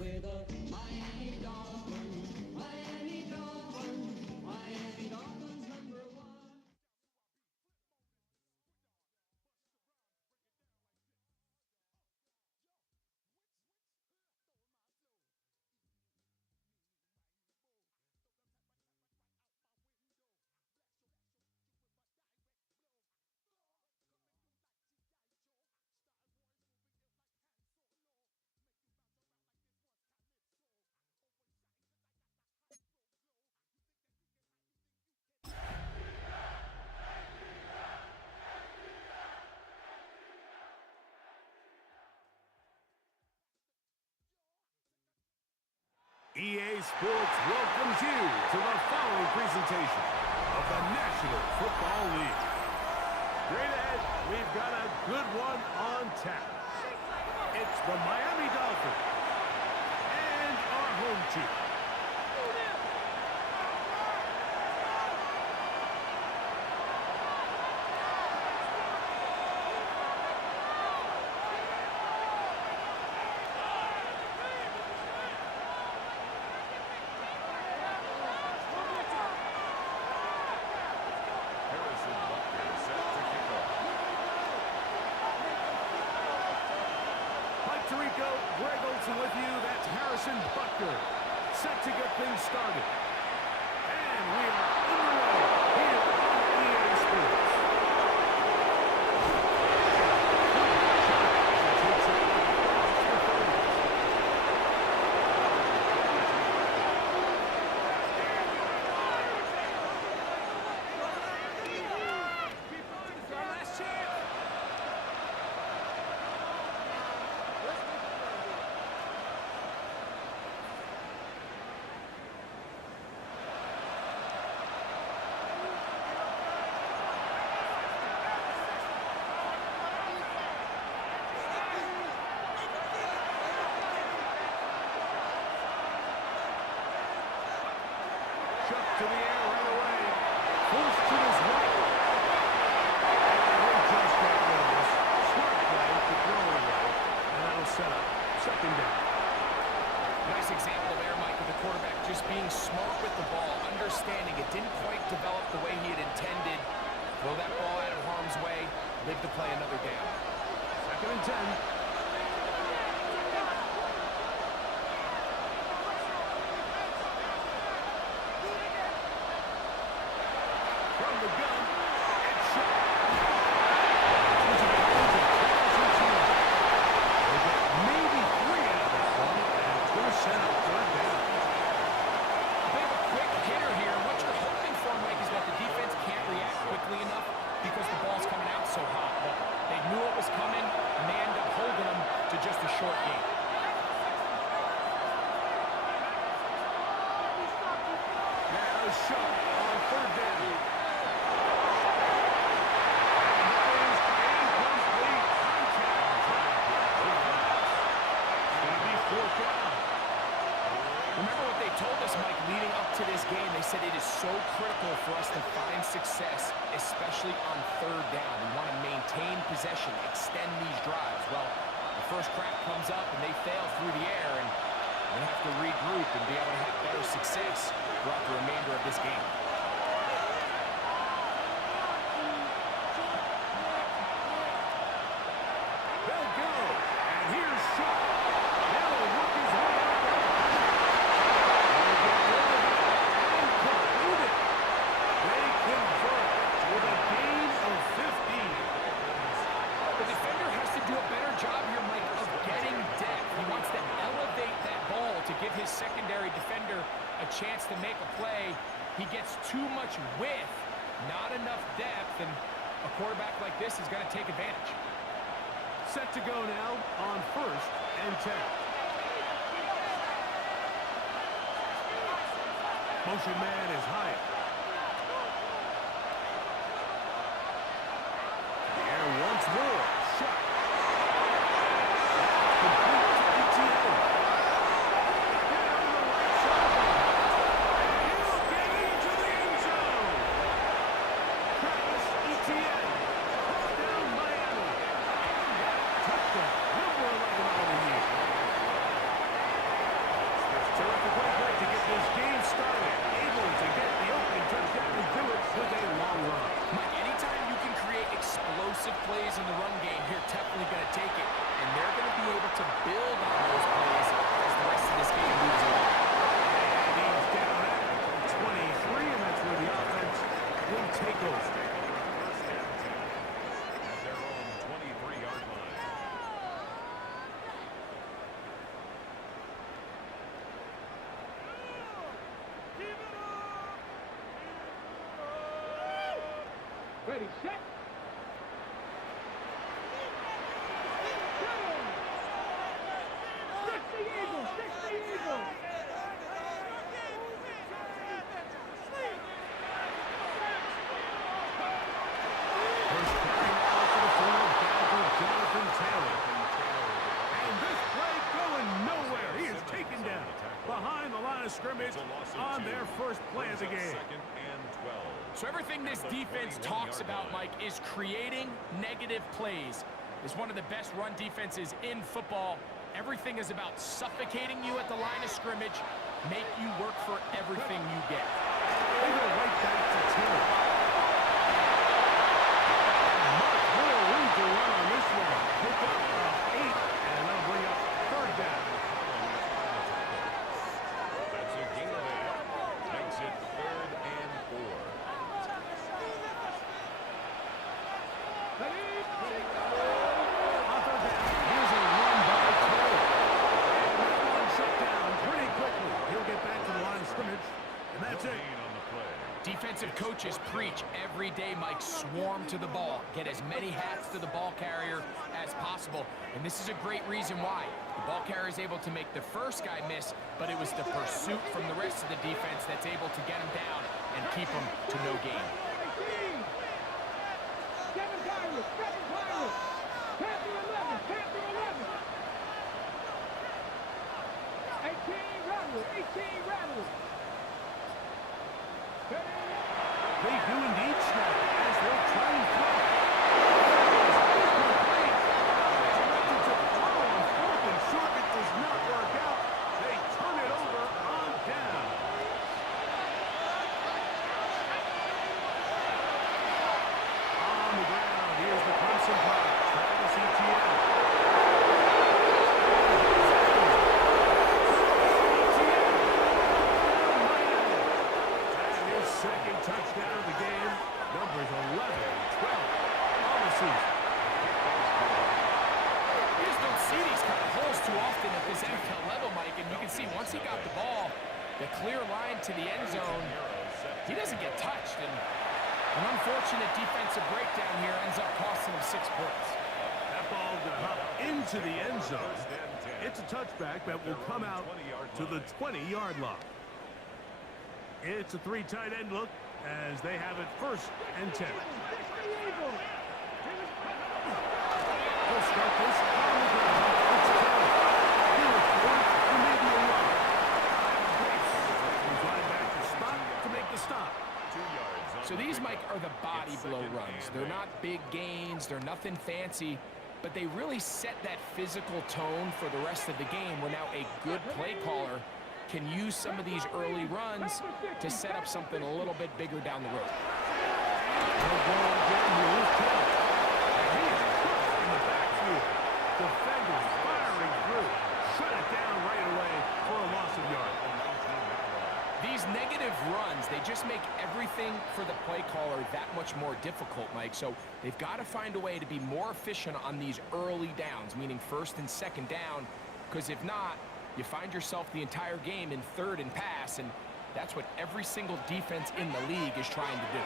with the Miami Dolphins. Miami Dolphins. Miami Dolphins #1. EA Sports welcomes you to the following presentation of the National Football League. Straight ahead, we've got a good one on tap. It's the Miami Dolphins and our home team. Tirico, Greg Olsen with you. That's Harrison Butker, set to get things started. And we are underway here on EA Sports. To the air right away. Forced to his right. And he just got rid of this. Smart play to throw it away. And that'll set up second down. Nice example there, Mike, of the quarterback just being smart with the ball, understanding it didn't quite develop the way he had intended. Throw that ball out of harm's way, live to play another down. Second and 10. Success, especially on third down. We want to maintain possession, extend these drives. Well, the first crack comes up and they fail through the air, and they have to regroup and be able to have better success throughout the remainder of this game. They'll go, and here's Shaw. Now he'll work his way out there. They convert with a gain of 15. The defender has to do a better job here, Mike, of getting depth. He wants to elevate that ball to give his secondary defender a chance to make a play. He gets too much width, not enough depth, and a quarterback like this is going to take advantage. Set to go now on first and 10. Motion man is Hyatt. Once more, shot. Complete to Etienne. Down the right side. He'll get into the end zone. Travis Etienne. Brought down Miami. Touchdown. Number 11 on the year. Ready, set. Six the Eagle, six the Eagle. First carry now for the forward back of Jonathan Taylor. And this play going nowhere. He is taken down behind the line of scrimmage on their first play of the game. So everything this defense talks about, Mike, is creating negative plays. It's one of the best run defenses in football. Everything is about suffocating you at the line of scrimmage, make you work for everything you get. They go right back to Taylor. Much more room to run on this one. Pick up 8, and that'll bring up third down. That's a gain of 8. Makes it 3rd and 4. On third down, here's a run by Taylor. And that one shut down pretty quickly. He'll get back to the line of scrimmage, and that's it. On the play. Defensive coaches preach every day, Mike, swarm to the ball. Get as many hats to the ball carrier as possible. And this is a great reason why. The ball carrier is able to make the first guy miss, but it was the pursuit from the rest of the defense that's able to get him down and keep him to no gain. Kevin Panther 11, Panther 11. 18 Rattle, 18 Rattle. They do indeed snap as they'll try and throw. Selected to throw on 4th and short. It does not work out. They turn it over on down. On the ground, here's the Clemson punt. Travis Etienne. And his second touchdown of the game. Numbers 11 and 12 on the season. You just don't see these kind of holes too often at this NFL level, Mike, and you can see once he got the ball, the clear line to the end zone, he doesn't get touched, and an unfortunate defensive breakdown here ends up costing him 6 points. That ball gonna hop into the end zone. It's a touchback that will come out to the 20-yard line. It's a 3 tight end look as they have it 1st and 10. They'll start this on the ground. It's Taylor. He'll forward and maybe a run. He's right back to spot to make the stop. 2 yards. So these, Mike, are the body blow runs. They're not big gains, they're nothing fancy, but they really set that physical tone for the rest of the game where now a good play caller can use some of these early runs to set up something a little bit bigger down the road. The ball again. Here's Taylor. And he is crushed in the backfield. Defenders firing through. Shut it down right away for a loss of yards. These negative runs, they just make everything for the play caller that much more difficult, Mike. So they've got to find a way to be more efficient on these early downs, meaning 1st and 2nd down, because if not, you find yourself the entire game in 3rd and pass, and that's what every single defense in the league is trying to do.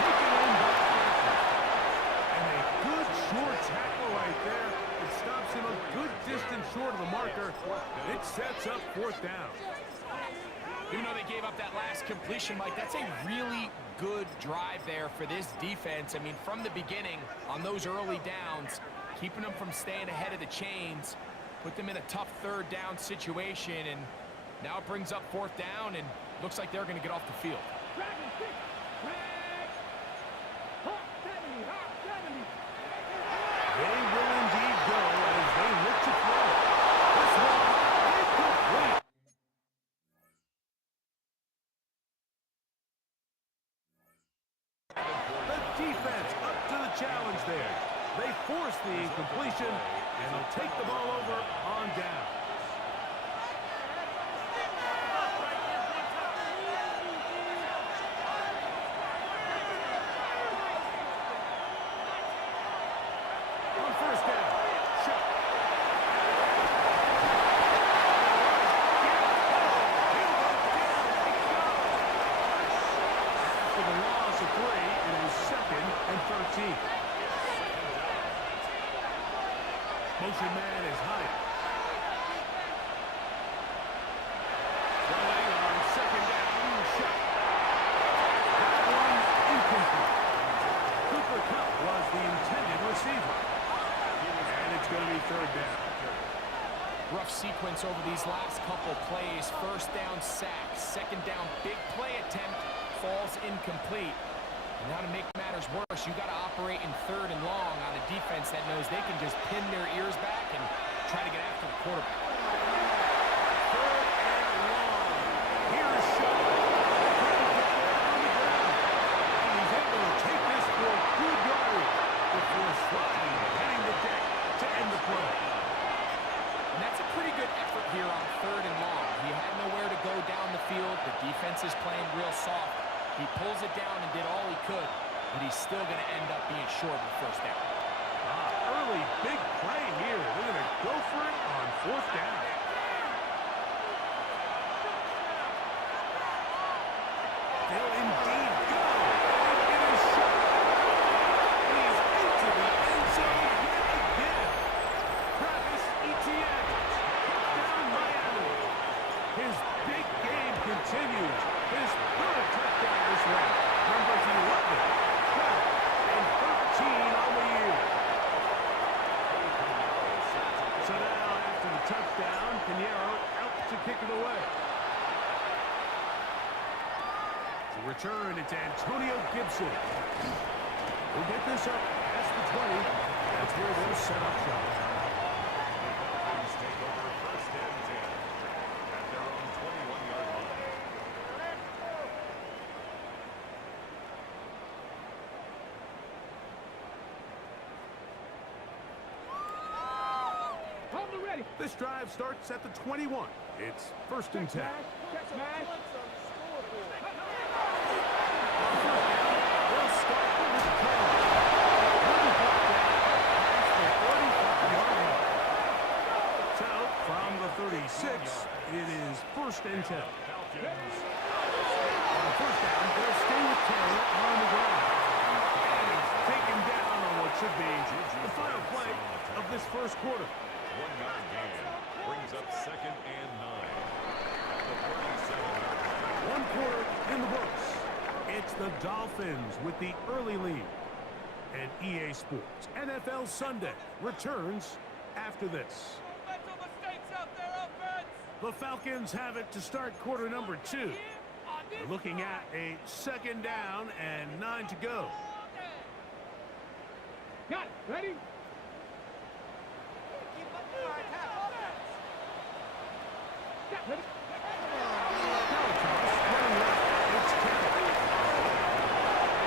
Taken in by Patrick. And a good short tackle right there. It stops him a good distance short of the marker. It sets up 4th down. Even though they gave up that last completion, Mike, that's a really good drive there for this defense. I mean, from the beginning, on those early downs, keeping them from staying ahead of the chains, put them in a tough 3rd down situation, and now it brings up 4th down, and looks like they're going to get off the field. They will indeed go as they look to throw. This one incomplete. The defense up to the challenge there. They force the incompletion, and they'll take the ball over on down. On 1st down, shot. After the loss of 3, it is 2nd and 13. Motion man is Hyatt. Throwing on 2nd down, shot. That one incomplete. Cooper Kupp was the intended receiver. And it's going to be 3rd down. Rough sequence over these last couple plays. 1st down, sack. 2nd down, big play attempt, falls incomplete. And now to make matters worse, you got to operate in 3rd and long on a defense that knows they can just pin their ears back and try to get after the quarterback. 3rd and long. Here's Shaw. And he's able to take this for good yardage before sliding, hitting the deck to end the play. And that's a pretty good effort here on 3rd and long. He had nowhere to go down the field. The defense is playing real soft. He pulls it down and did all he could, but he's still going to end up being short of the 1st down. Early big play here. They're going to go for it on 4th down. They'll indeed go. And it is shot. He's into the end zone yet again. Travis Etienne. Touchdown Miami. His big game continues. His 3rd touchdown this round. Numbers 11, 12, and 13 on the year. So now after the touchdown, Pinheiro out to kick it away. To return, it's Antonio Gibson. We'll get this up past the 20. That's where they'll set up shop. Falcons take over 1st and 10 at their own 21-yard line. Hold it ready. This drive starts at the 21. It's 1st and 10. Check smash. They'll start with the play. Running back down past the 45-yard line. So, from the 36, it is 1st and 10. On 1st down, they'll stay with Taylor on the ground. And he's taken down on what should be the final play of this 1st quarter. 1-yard gain brings up 2nd and 9 at the 37-yard line. 1 quarter in the books. It's the Dolphins with the early lead. And EA Sports NFL Sunday returns after this. The Falcons have it to start quarter number 2. They're looking at a 2nd down and 9 to go. Got it. Ready? Got it. Running left, it's Carroll.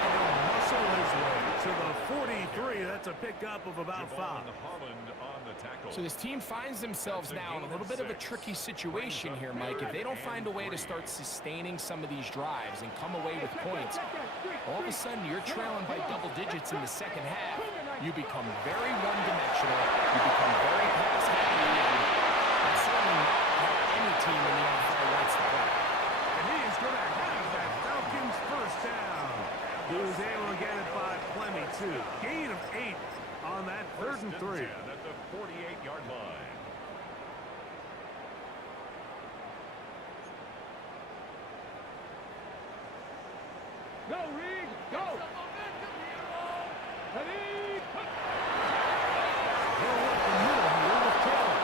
And he'll muscle his way to the 43. That's a pickup of about 5. Javon Holland on the tackle. So this team finds themselves now in a little bit of a tricky situation here, Mike. If they don't find a way to start sustaining some of these drives and come away with points, all of a sudden you're trailing by double digits in the 2nd half. You become very one-dimensional. You become very pass-heavy, and that's certainly not how any team in the NFL wants to play. And he is going to have that Falcons 1st down. He was able to get it by plenty, too. Gain of 8 on that 3rd and 3. At the 48-yard line. Go, Reed. Go. Ready? He'll work the middle here with Taylor.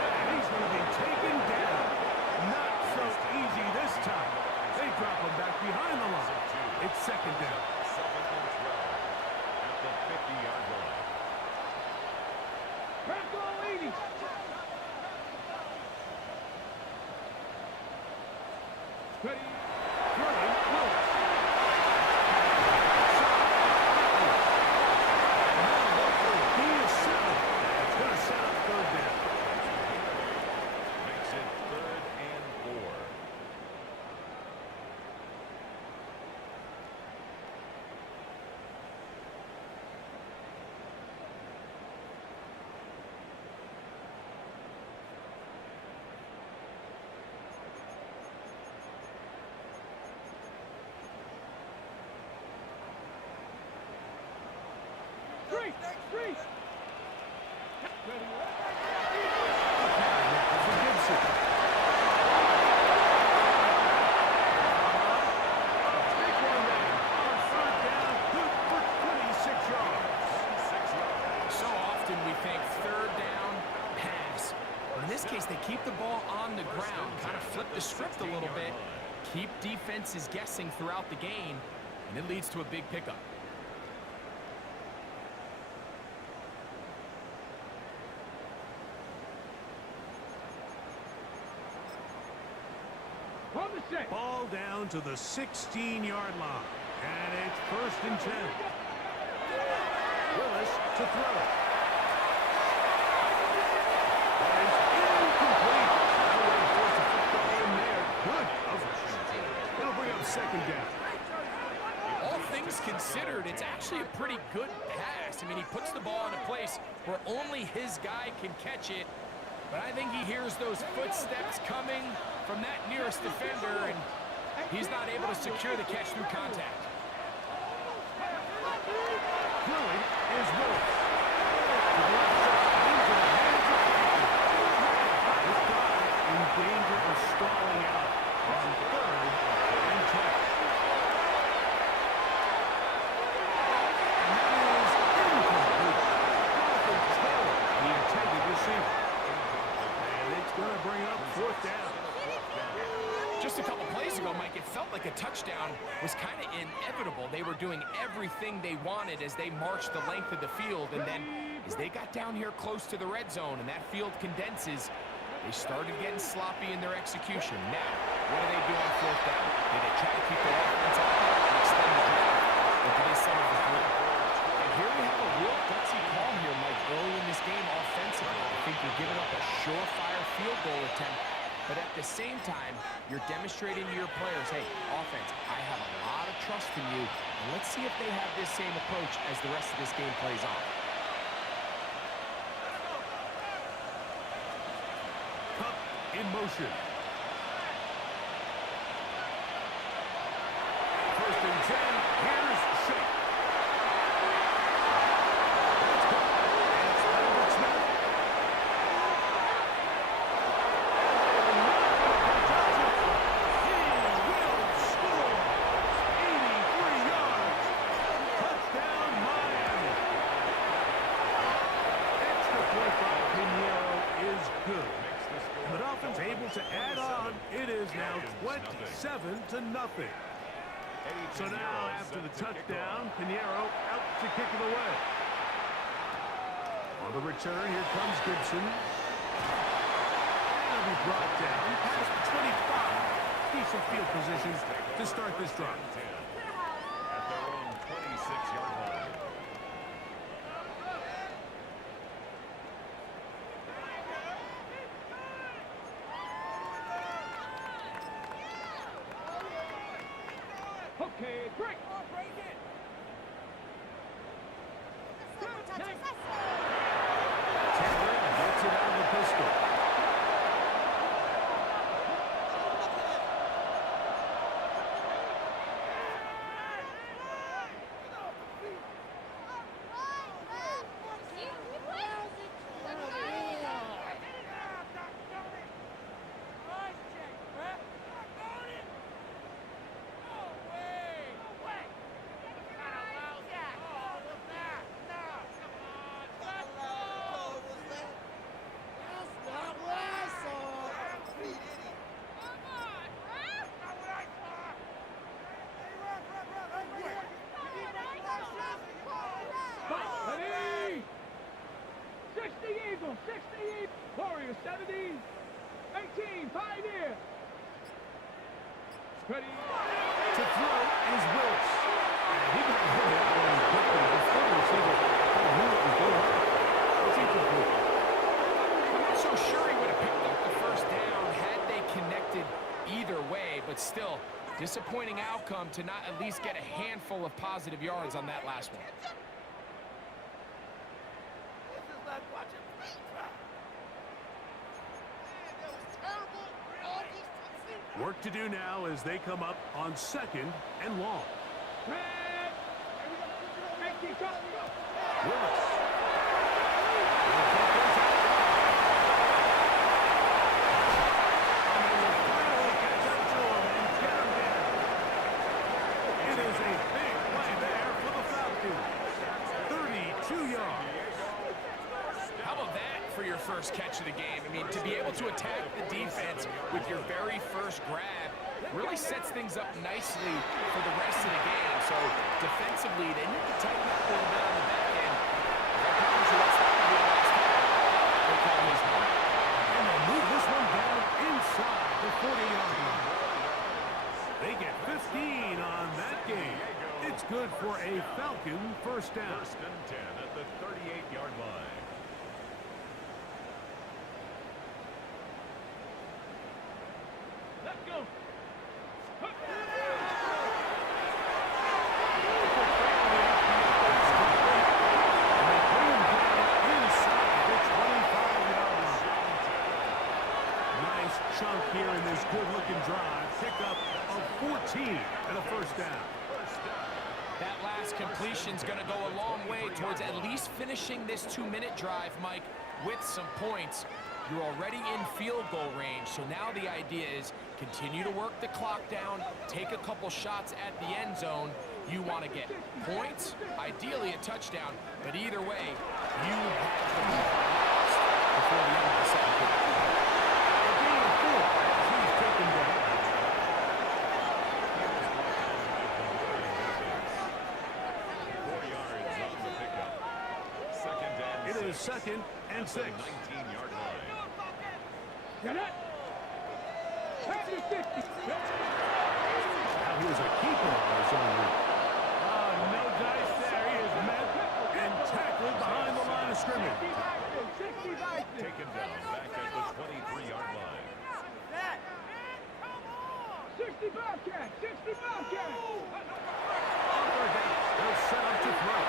And he's going to be taken down. Not so easy this time. They drop him back behind the line. It's 2nd down. 2nd and 12 at the 50-yard line. Back on, ladies. Ready? Throwing Willis. He is 7. It's going to set up 3rd down. Makes it 3rd and 4. Three. Ready. For Gibson. Big one there. On third down, good for 26 yards. 6 yards. So often we think third down, pass. But in this case, they keep the ball on the ground, kind of flip the script a little bit, keep defenses guessing throughout the game, and it leads to a big pickup. On the set. Ball down to the 16-yard line. And it's 1st and 10. Willis to throw. That is incomplete. No way to force a football in there. Good coverage. That'll bring up 2nd down. All things considered, it's actually a pretty good pass. I mean, he puts the ball in a place where only his guy can catch it. But I think he hears those footsteps coming from that nearest defender, and he's not able to secure the catch through contact. Throwing is Willis. To the left side, into the hands of Falcon. This drive in danger of stalling out on 3rd and 10. And that is incomplete. Jonathan Taylor, the intended receiver. And it's going to bring up 4th down. Just a couple plays ago, Mike, it felt like a touchdown was kind of inevitable. They were doing everything they wanted as they marched the length of the field, and then as they got down here close to the red zone and that field condenses, they started getting sloppy in their execution. Now, what do they do on 4th down? Do they try to keep their offense out and extend the drive, or do they settle for 3? And here we have a real gutsy call here, Mike, early in this game offensively. I think you're giving up a surefire field goal attempt. But at the same time, you're demonstrating to your players, hey, offense, I have a lot of trust in you. And let's see if they have this same approach as the rest of this game plays on. Cup in motion. 1st and 10. Here's Shake. Let's go. It's Albert Smith. He will score. 83 yards. Touchdown, Miami. Extra point by Pinheiro is good. And the Dolphins able to add on. It is now 27-0. So now, after the touchdown, Pinheiro out to kick it away. On the return, here comes Gibson. He'll be brought down past the 25. Decent field position to start this drive. At their own 26-yard line. Okay, break. Taylor gets it out of the pistol. Ready. 60 Eagles, 60 Eagles. Warriors 70. 18 Pioneer. Ready. To throw is Willis. And he got hit that one quickly before the receiver knew it was going on. It's incomplete. I'm not so sure he would have picked up the 1st down had they connected either way, but still, disappointing outcome to not at least get a handful of positive yards on that last one. Work to do now as they come up on 2nd and long. Red. 18 go. Willis. Will take this out. And they will finally catch up to him and get him down. It is a big play there for the Falcons. 32 yards. How about that for your first catch of the game? I mean, to be able to attack the defense with your very first grab really sets things up nicely for the rest of the game. So defensively, they need to tighten up a little bit on the back end. I promise you that's not going to be the last time they call his number. And they move this one down inside the 40-yard line. They get 15 on that game. It's good for a Falcon first down. First and 10 at the 38-yard line. Let's go. Nice chunk here in this good-looking drive. Pickup of 14 and a first down. That last completion's going to go a long way towards at least finishing this 2-minute drive, Mike, with some points. You're already in field goal range, so now the idea is continue to work the clock down, take a couple shots at the end zone. You want to get points, ideally a touchdown, but either way, you have the ball lost before the end of the second quarter. A gain of 4 as he's taken down. 4 yards on the pickup. Second and It is 6. second and 6. 19-yard line. Get it. Take your 50. Now here's a keeper on his own route. Oh, no dice there. He is met and tackled behind the line of scrimmage. 60 by 6. Taken down back at the 23-yard line. 60 Bobcat. 60 Bobcat. On third down, they'll set up to throw.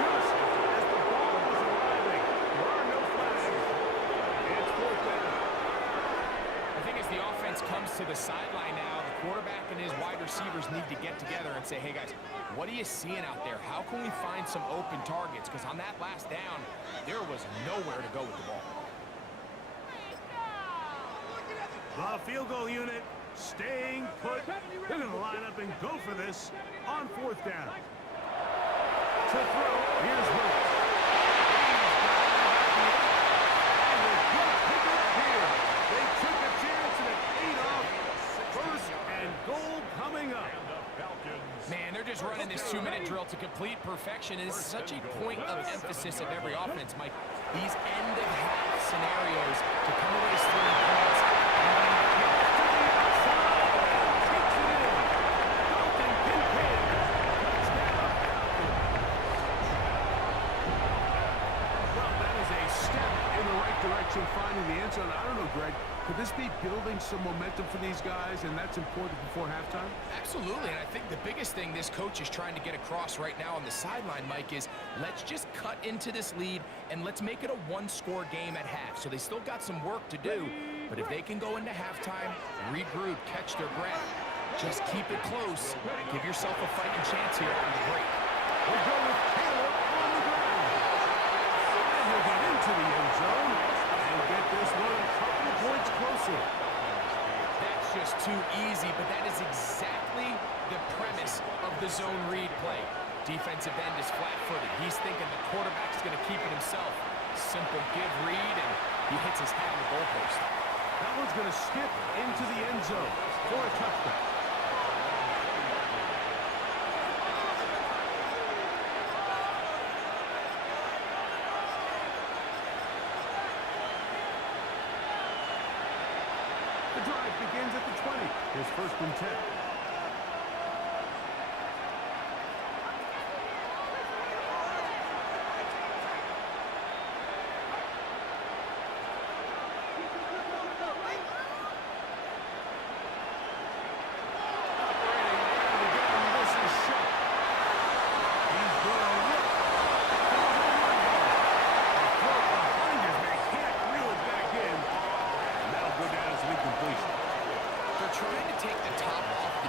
Just as the ball was arriving, there are no flags. It's fourth down. I think as the offense comes to the sideline now, the quarterback and his wide receivers need to get together and say, hey guys, what are you seeing out there? How can we find some open targets? Because on that last down, there was nowhere to go with the ball. The field goal unit staying put. They're going to line up and go for this on fourth down. To throw, here's Willis. And they're going to pick it up here. They took a chance and it paid off. First and goal coming up. And the Falcons. Man, they're just running this 2-minute drill to complete perfection. And it's such a point of emphasis of every offense, Mike. These end-of-half scenarios to come away stealing points. Direction finding the end zone. I don't know, Greg. Could this be building some momentum for these guys, and that's important before halftime? Absolutely, and I think the biggest thing this coach is trying to get across right now on the sideline, Mike, is let's just cut into this lead and let's make it a one-score game at half. So they still got some work to do, but if they can go into halftime, regroup, catch their breath, just keep it close, give yourself a fighting chance here on the break. We go with Taylor on the ground. And he'll get into the end zone and get this one a couple of points closer. That's just too easy, but that is exactly the premise of the zone read play. Defensive end is flat-footed. He's thinking the quarterback's going to keep it himself. Simple give read, and he hits his head on the goalpost. That one's going to skip into the end zone for a touchdown. The drive begins at the 20. Here's first and 10. They're trying to take the top off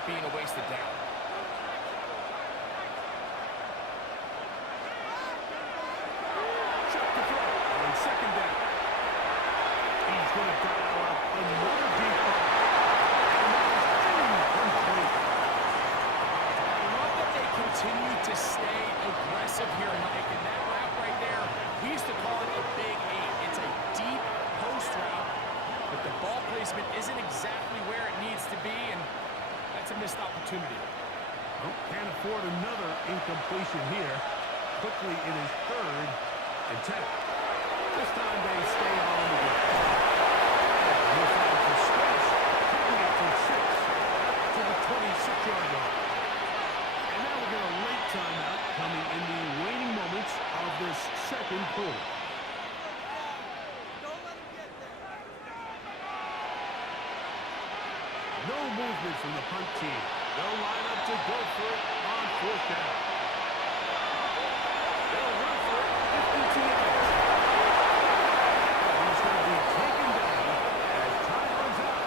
up being a wasted down. Shot to throw on second down. He's going to dial up another deep ball. And that is incomplete. I love that they continue to stay aggressive here, Mike, and that route right there, we used to call it a big eight. It's a deep post route, but the ball placement isn't exactly where it needs to be, and that's a missed opportunity. Oh, can't afford another incompletion here. Quickly, it is 3rd and 10. This time they stay on the ground. He'll find for space, taking it from 6 to the 26-yard line. And now we get a late timeout coming in the waning moments of this second quarter. No movement from the punt team. They'll line up to go for it on 4th down. They'll run for it. 52 yards. He's going to be taken down as time runs out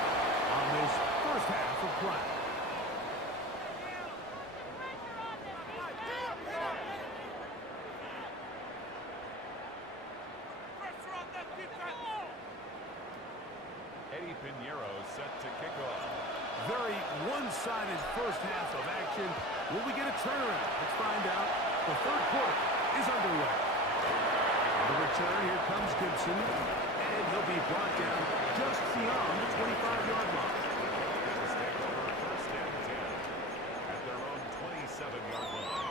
on this first half of play. Eddie Pinheiro set to kick off. Very one-sided first half of action. Will we get a turnaround? Let's find out. The third quarter is underway. On the return, here comes Gibson, and he'll be brought down just beyond the 25-yard line. Just take over 1st and 10 at their own 27-yard line.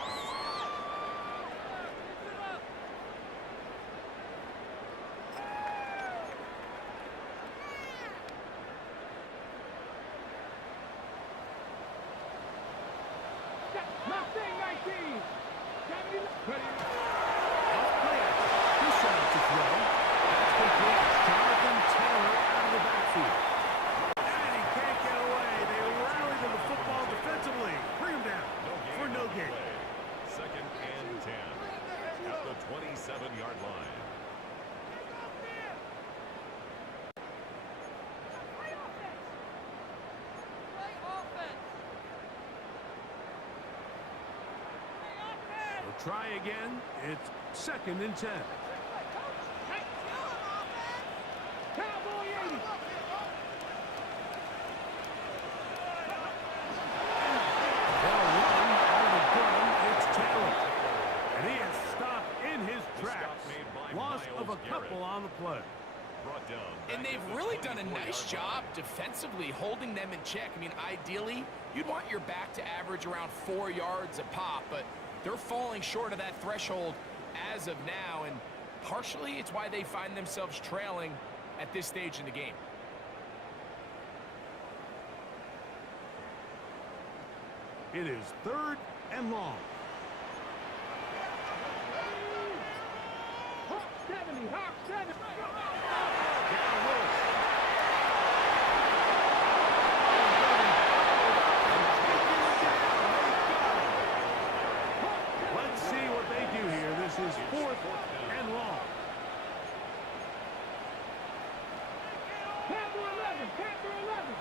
Left thing, 19. 70. Off play action. He's set up to throw. That's complete. Jonathan Taylor out of the backfield. And he can't get away. They rally to the football defensively. Bring him down for no gain. 2nd and 10 at the 27-yard line. They'll try again. It's 2nd and 10. Cowboy 80. Ball run out of the gun. It's Taylor. And he is stopped in his tracks. made by Loss of a Myles couple Garrett. on the play. Brought down. And back they've at the really done a 24-yard nice line. job defensively holding them in check. I mean, ideally, you'd want your back to average around 4 yards a pop, but they're falling short of that threshold as of now, and partially it's why they find themselves trailing at this stage in the game. It is 3rd and long. Hawk 70. Hawk 70. Down Willis. Let's see what they do here. This is 4th and long. Panther 11. Panther 11.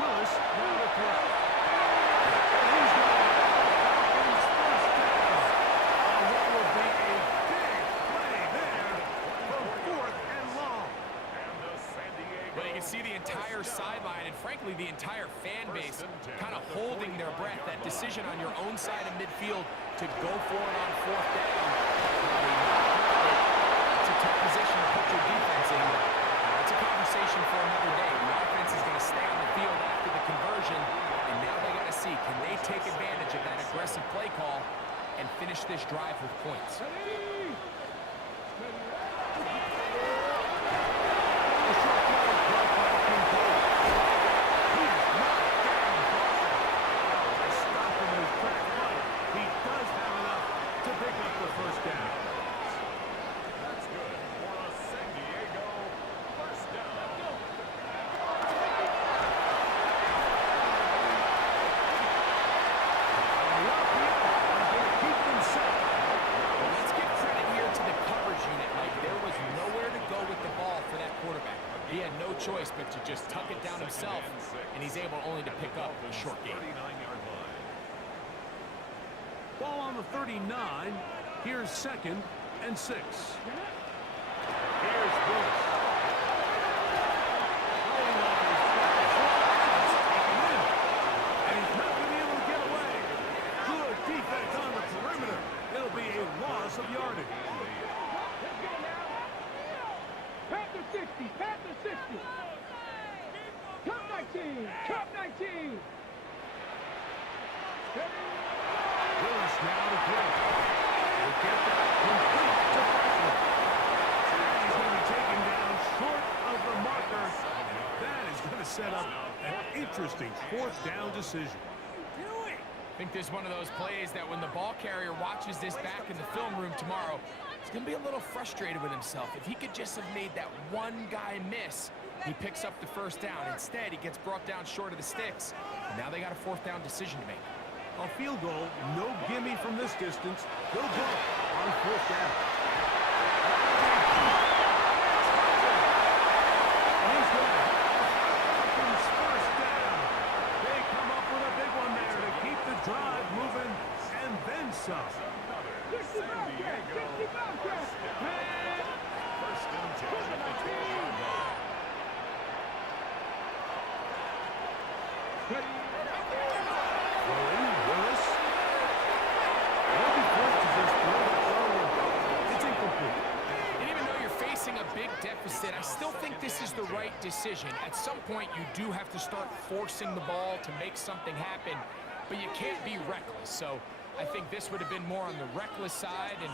Willis now to throw. And he's got it. Falcons first down. And what will be a big play there for 4th and long. And the San Diego. Well, you can see the entire sideline and, frankly, the entire fan base kind of holding their breath. That decision on your own side of midfield to go for it on 4th down. It's a tough position to put your defense in. It's a conversation for another day. The offense is going to stay on the field after the conversion, and now they got to see, can they take advantage of that aggressive play call and finish this drive with points? That's good for a San Diego 1st down. Let's give credit here but to just tuck it down himself, and he's able only to pick up a short gain. 39-yard line. Ball on the 39. Here's 2nd and 6. Here's Willis. Throwing off his back foot. It's taken in. And he's not going to be able to get away. Good defense on the perimeter. It'll be a loss of yardage. Let's go now. Panther 60, Panther 60. Cup 19, Cup 19. Willis now to throw. He'll get that complete to Franklin. He's going to be taken down short of the marker. That is going to set up an interesting 4th down decision. I think this is one of those plays that when the ball carrier watches this back in the film room tomorrow, he's going to be a little frustrated with himself. If he could just have made that one guy miss, he picks up the 1st down. Instead, he gets brought down short of the sticks. And now they got a 4th down decision to make. A field goal, no gimme from this distance. He'll go on 4th down. He's going to Falcons 1st down. They come up with a big one there to keep the drive moving and then some. 60 Bobcats, 60 Bobcats. First and 10 at the 20-yard line. Throwing, Willis. They'll be forced to just throw that early. It's incomplete. And even though you're facing a big deficit, I still think this is the right decision. At some point, you do have to start forcing the ball to make something happen, but you can't be reckless. So I think this would have been more on the reckless side, and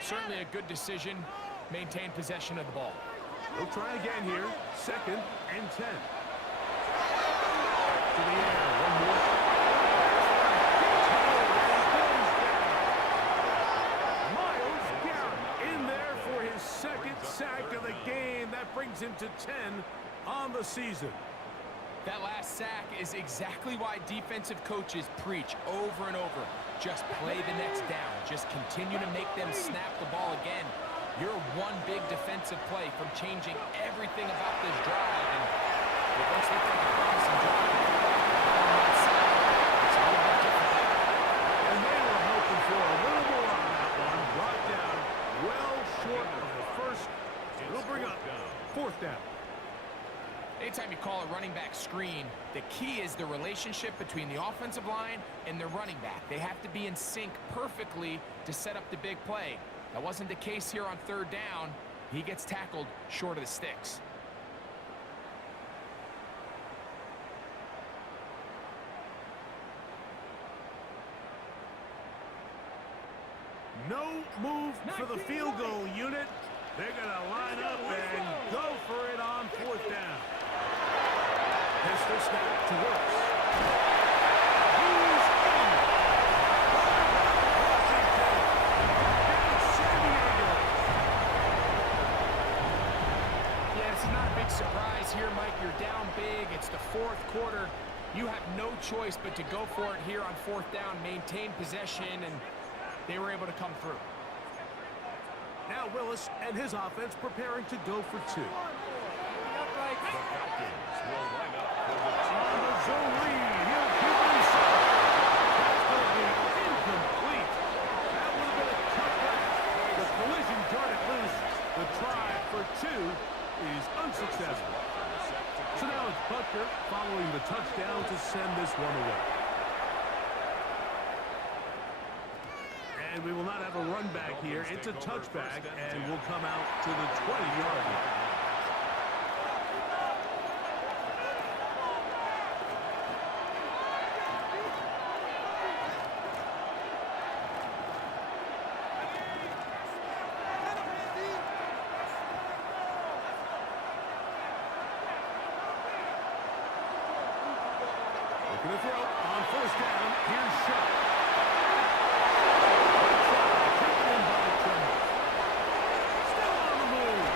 certainly a good decision. Maintain possession of the ball. We'll try again here. 2nd and 10. To the air. One more. Myles Garrett in there for his 2nd sack of the game. That brings him to 10 on the season. That last sack is exactly why defensive coaches preach over and over. Just play the next down. Just continue to make them snap the ball again. You're one big defensive play from changing everything about this drive. And it looks like a promising drive. It's a little bit different. And they were hoping for a little more on that one. Brought down well short of the 1st. It'll bring up 4th down. Anytime you call a running back screen, the key is the relationship between the offensive line and the running back. They have to be in sync perfectly to set up the big play. That wasn't the case here on 3rd down. He gets tackled short of the sticks. No move for the field goal unit. They're going to line up and go for it on 4th down. Pistol snap to Willis. He's in. Washington. And San Diego. Yeah, it's not a big surprise here, Mike. You're down big. It's the 4th quarter. You have no choice but to go for it here on 4th down, maintain possession, and they were able to come through. Now Willis and his offense preparing to go for 2. The Falcons will line up for the On the zone read, he'll keep it himself. That's going to be incomplete. That would have been a tough back. The collision darted loose. The try for 2 is unsuccessful. So now it's Butker following the touchdown to send this one away. And we will not have a run back here. It's a touchback, and we'll come out to the 20-yard line. Looking to throw on 1st down. Here's Sharp. Taken in by Tremor. Still on the move.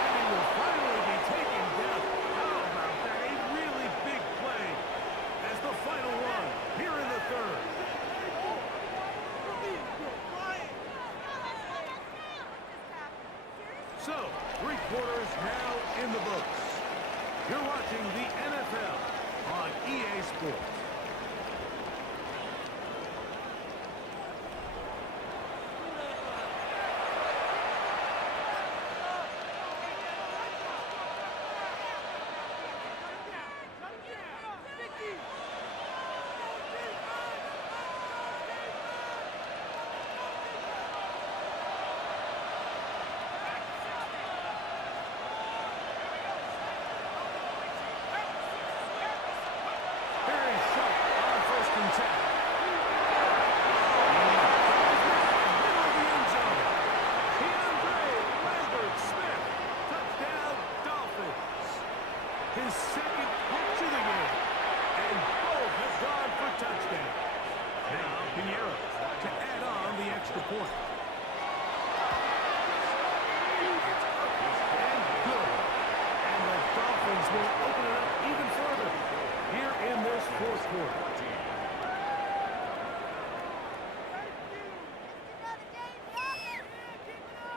And he will finally be taken down. How about that? A really big play as the final one here in the 3rd. So, 3 quarters now in the books. You're watching the NFL on EA Sports. His second catch of the game. And both have gone for touchdowns. Now Pinheiro to add on the extra point. And good. And the Dolphins will open it up even further here in this fourth quarter.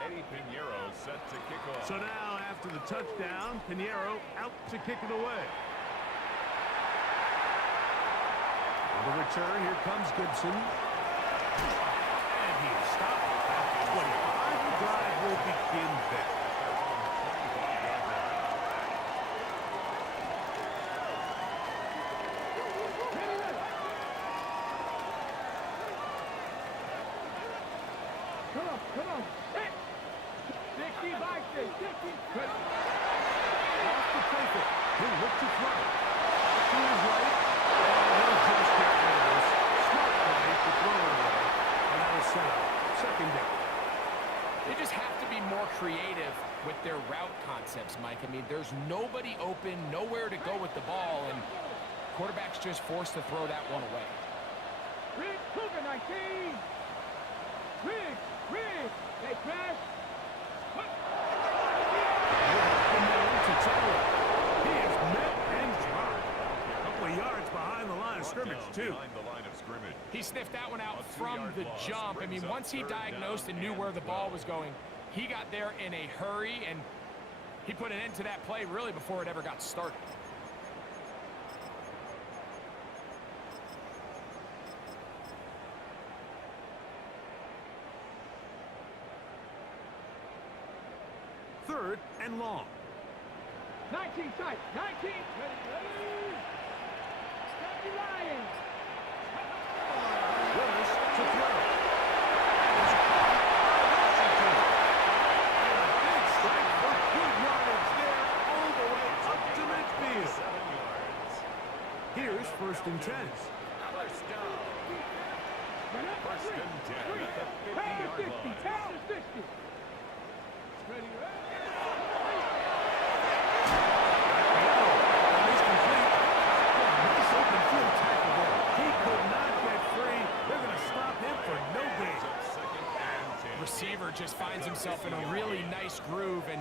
Eddie Pinheiro set to kick off. So now, after the touchdown, Pinheiro out to kick it away. On the return, here comes Gibson. And he's stopped at 25. The drive will begin there. Come on. 60 by 60. Off the take it. He'll look to throw. To his right. And he'll just get rid of this. Smart play to throw it away. And that'll set up second down. They just have to be more creative with their route concepts, Mike. I mean, there's nobody open, nowhere to go with the ball, and quarterback's just forced to throw that one away. Rig, Cougar 19. Rig. They press. He is met and dropped. A couple of yards behind the line of scrimmage, too. Behind the line of scrimmage. He sniffed that one out A from two-yard the loss jump. I brings mean, up once he third diagnosed down and knew and where the ball 12. was going, he got there in a hurry, and he put an end to that play really before it ever got started. Third and long. 19 tight. 19. Ready. Lions. Willis to throw. It's caught by Washington. And a big strike for good yardage there all the way up to midfield. 7 yards. Here's first and 10. First down. First and 10 at the 50-yard line. Pound to 60. Ready. He's complete. Nice open field tackle there. He could not get free. They're going to stop him for no gain. Second and 10. Receiver just finds himself in a really nice groove, and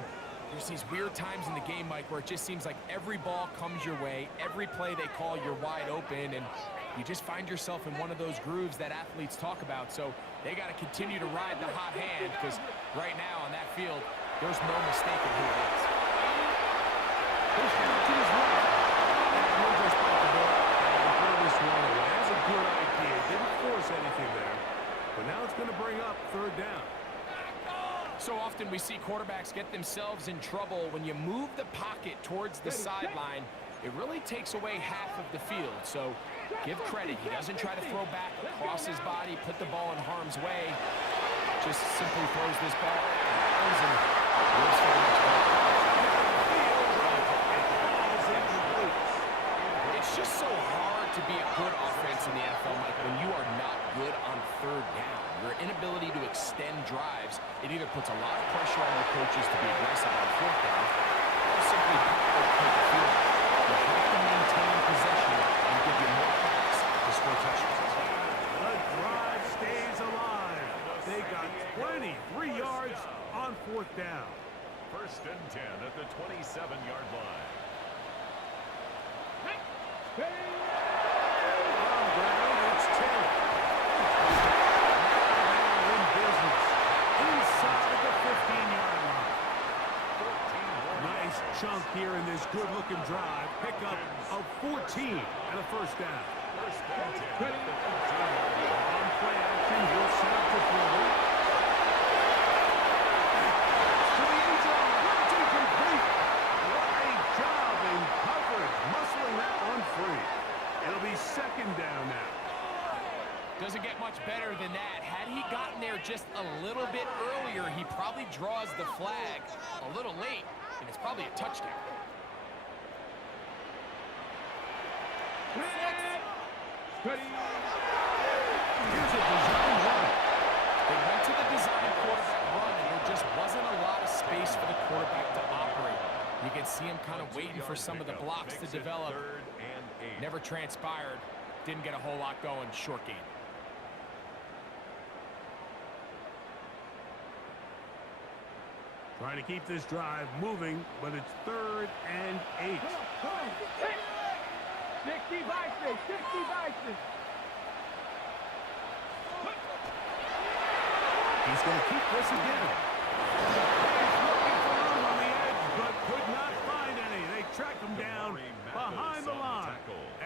there's these weird times in the game, Mike, where it just seems like every ball comes your way, every play they call, you're wide open, and you just find yourself in one of those grooves that athletes talk about. So they got to continue to ride the hot hand, because right now on that field, there's no mistaking who it is. Push down to his right. And he'll just bite the ball and throw this one away. That's a good idea. Didn't force anything there. But now it's going to bring up third down. So often we see quarterbacks get themselves in trouble when you move the pocket towards the sideline. It really takes away half of the field. So give credit. He doesn't try to throw back across his body, put the ball in harm's way. Just simply throws this ball out and lives for the next play. It's just so hard to be a good offense in the NFL, Mike, when you are not good on third down. Your inability to extend drives, it either puts a lot of pressure on your coaches to be aggressive on fourth down, or simply take the field. You have to maintain possession and give you more points to score touchdowns. The drive stays alive. They got 23 yards on fourth down. First and 10 at the 27-yard line. On ground, it's Taylor. Now in business. Inside the 15-yard line. Nice chunk here in this good-looking drive. Pickup of 14 and a first down. First and 10 Ready. at the 13-yard line. On play action, will set up to throw. To the end zone, that's incomplete. What a job in coverage, muscling that one free. It'll be second down now. Doesn't get much better than that. Had he gotten there just a little bit earlier, he probably draws the flag a little late, and it's probably a touchdown. Ready. Here's a design run. They went to the design quarterback run, and there just wasn't a lot of space for the quarterback to operate. You can see him kind of waiting for some of the blocks to develop. Third and 8. Never transpired. Didn't get a whole lot going. Short game. Trying to keep this drive moving, but it's third and 8. Come on. 60 Bison. 60 Bison. He's going to keep this again. He's looking for room on the edge, but could not find any. They track him down behind the line,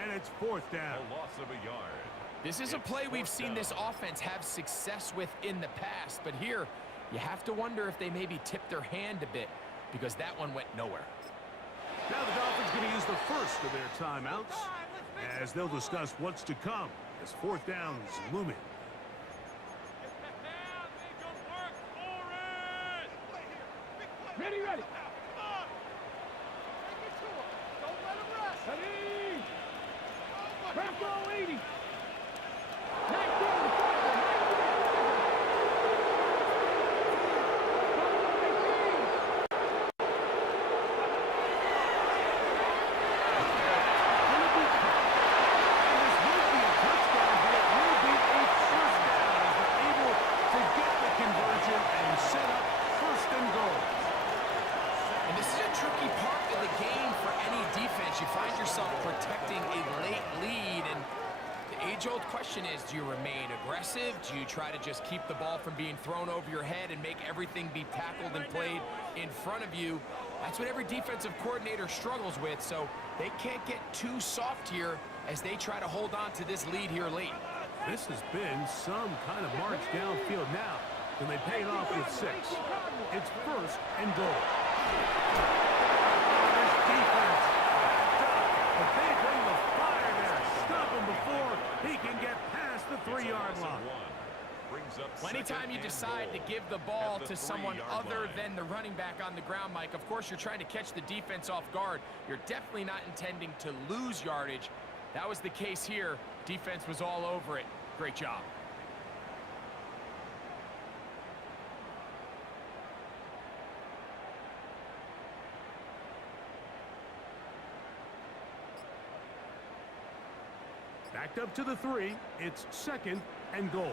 and it's fourth down. A loss of a yard. This is a play we've seen this offense have success with in the past, but here you have to wonder if they maybe tipped their hand a bit because that one went nowhere. Now the Dolphins going to use the first of their timeouts as they'll discuss what's to come as fourth down's looming. Ready, ready. Ready. Franco 80. 19. You find yourself protecting a late lead, and the age-old question is, do you remain aggressive? Do you try to just keep the ball from being thrown over your head and make everything be tackled and played in front of you? That's what every defensive coordinator struggles with, so they can't get too soft here as they try to hold on to this lead here late. This has been some kind of march downfield now, and they pay it off with 6. It's first and goal. But they bring the fire there. Stop him before he can get past the 3-yard line. Anytime you decide to give the ball to someone other than the running back on the ground, Mike, of course you're trying to catch the defense off guard. You're definitely not intending to lose yardage. That was the case here. Defense was all over it. Great job. Backed up to the 3. It's second and goal. Down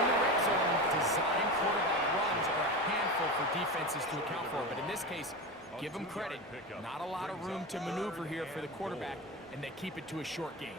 in the red zone, design quarterback runs are a handful for defenses to account for. But in this case, give them credit. Not a lot of room to maneuver here for the quarterback, and they keep it to a short game.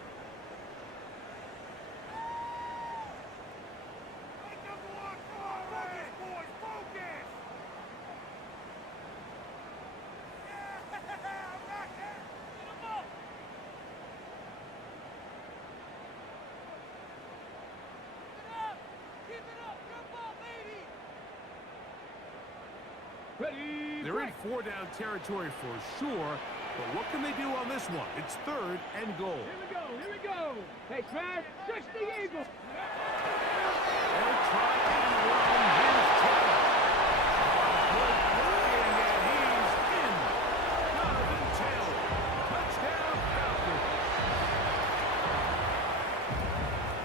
Ready. They're in 4-down territory for sure, but what can they do on this one? It's third and goal. Here we go. Here we go. Hey, Trav. 60 Eagles. They'll try and run. Here's Taylor. Good blocking, and he's in. Jonathan Taylor. Touchdown, Falcons.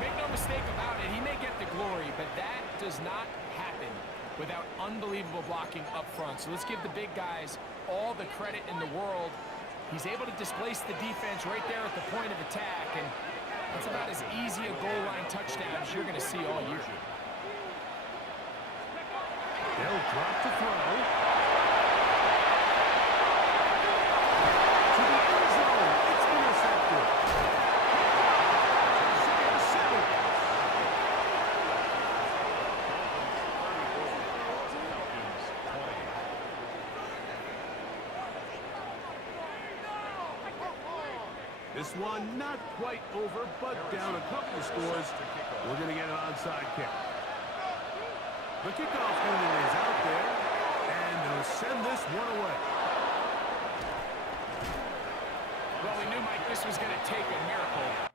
Make no mistake about it, he may get the glory, but that does not happen without unbelievable blocking up front. So let's give the big guys all the credit in the world. He's able to displace the defense right there at the point of attack, and that's about as easy a goal line touchdown as you're going to see all year. They'll drop to throw. To the end zone. It's intercepted. Isaiah Simmons. This one not quite over, but down a couple of scores. We're going to get an onside kick. The kickoff unit is out there, and they'll send this one away. Well, we knew, Mike, this was going to take a miracle.